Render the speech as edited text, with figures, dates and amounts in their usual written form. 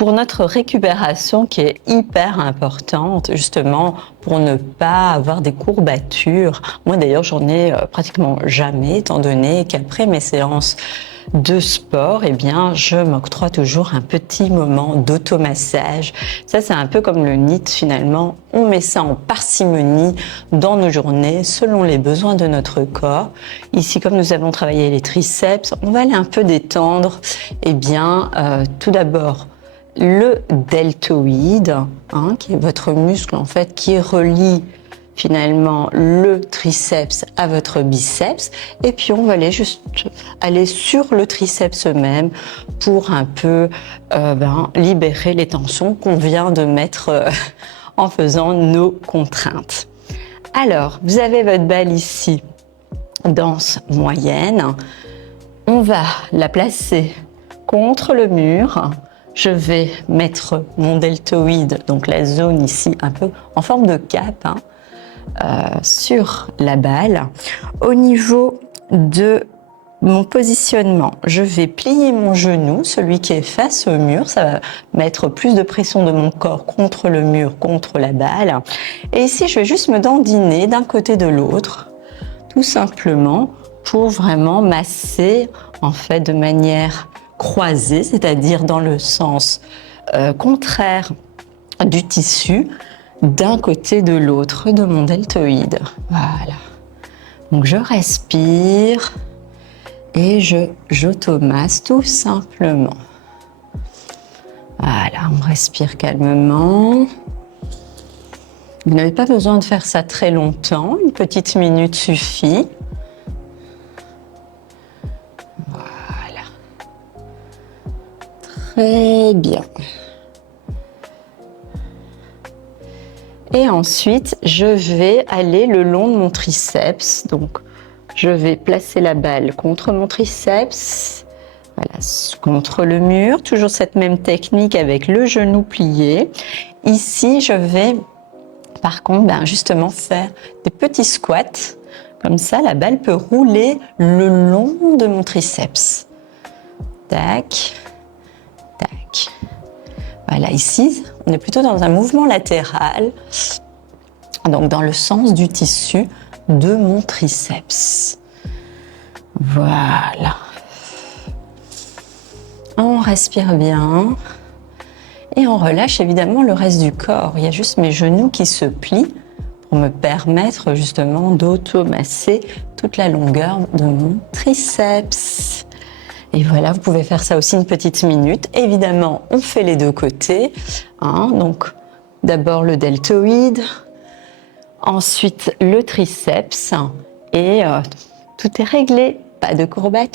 pour notre récupération qui est hyper importante, justement, pour ne pas avoir des courbatures. Moi d'ailleurs, j'en ai pratiquement jamais, étant donné qu'après mes séances de sport, eh bien, je m'octroie toujours un petit moment d'automassage. Ça, c'est un peu comme le NEAT finalement. On met ça en parcimonie dans nos journées, selon les besoins de notre corps. Ici, comme nous avons travaillé les triceps, on va aller un peu détendre. Eh bien, tout d'abord, le deltoïde, qui est votre muscle en fait, qui relie finalement le triceps à votre biceps, et puis on va aller sur le triceps même pour un peu libérer les tensions qu'on vient de mettre en faisant nos contraintes. Alors, vous avez votre balle ici, danse moyenne. On va la placer contre le mur. Je vais mettre mon deltoïde, donc la zone ici un peu en forme de cape, sur la balle. Au niveau de mon positionnement, je vais plier mon genou, celui qui est face au mur. Ça va mettre plus de pression de mon corps contre le mur, contre la balle. Et ici, je vais juste me dandiner d'un côté de l'autre, tout simplement pour vraiment masser en fait de manière croisée, c'est-à-dire dans le sens contraire du tissu, d'un côté de l'autre de mon deltoïde. Voilà. Donc je respire et j'automasse tout simplement. Voilà, on respire calmement. Vous n'avez pas besoin de faire ça très longtemps, une petite minute suffit. Voilà. Très bien. Et ensuite, je vais aller le long de mon triceps. Donc, je vais placer la balle contre mon triceps, voilà, contre le mur. Toujours cette même technique avec le genou plié. Ici, je vais, par contre, justement faire des petits squats. Comme ça, la balle peut rouler le long de mon triceps. Tac, tac. Voilà, ici, on est plutôt dans un mouvement latéral, donc dans le sens du tissu de mon triceps. Voilà. On respire bien et on relâche évidemment le reste du corps. Il y a juste mes genoux qui se plient pour me permettre justement d'automasser toute la longueur de mon triceps. Et voilà, vous pouvez faire ça aussi une petite minute. Évidemment, on fait les deux côtés. Donc, d'abord le deltoïde, ensuite le triceps, et tout est réglé. Pas de courbatures.